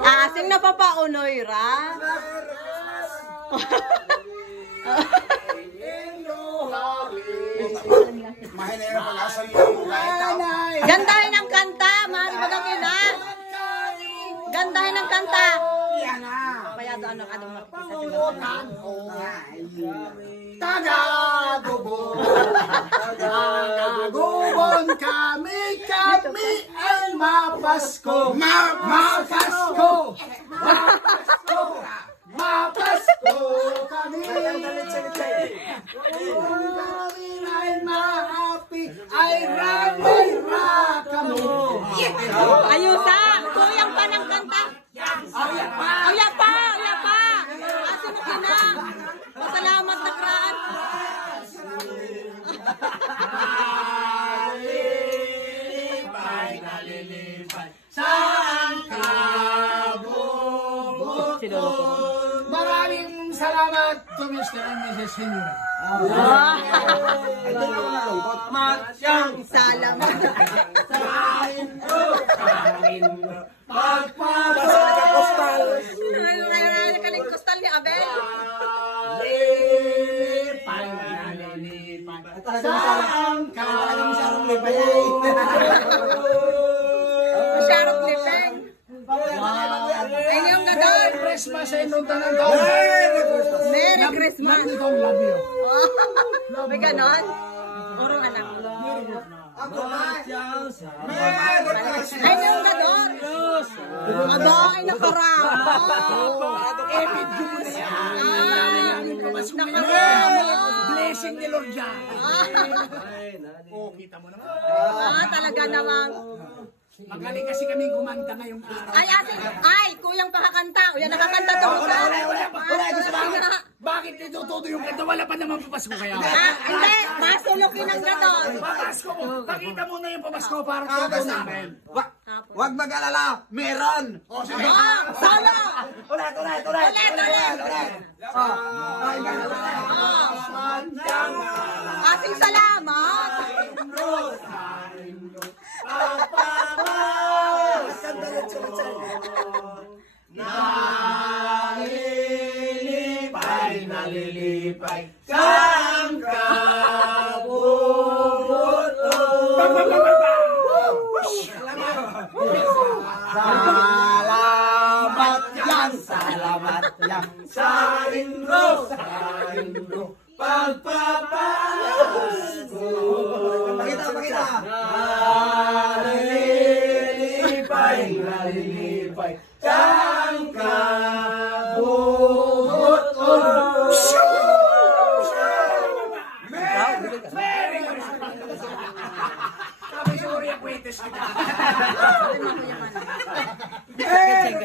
Asing na papaunoy ra. Gandahin ang kanta, mari bagakina. Gandahin ang kanta. Kaya to ano kadong makikita. Tagagubon kami ay mapasko. Mapasko kami ay maapi ay ramay-ra kami. Ayusa, kuyang pa ng kanta. Aya pa. Asin mo kina. Pasalamat na kraan. Nalilipay saan ka bubukod. Maraming salamat to Mr. and Mrs. Henry. Masyang salamat. Kaling kustal ni Abel. Saan ka Masyarong lipeng. Ay yung gadol. Christmas ay nung tanang taon. Merry Christmas. Love you. May ganon? Puro anak. Ay yung gadol. Aba, ay nakarang. Epic Judas. Blessing ni Lord John. Kita mo naman. Talaga namang. Magaling kasi kami kumanta ngayong araw. Ay, kuyang pakakanta. O yan, nakakanta to. Wala, gusto ba? Bakit ito todo yung kanta? Wala pa naman papasko kaya. Hindi, masulukin ang gadol. Papasko mo. Pakita mo na yung papasko para todo namin. Wag mag-alala, meron! Solo! Ulit! Asing salamat! Nalilipay saan ka Salamat yan sa inyo pagpapalas ko. Pakita. Nalilipay saan ka bubukod. Merry Christmas! Sabi sorry ako itis kita. Merry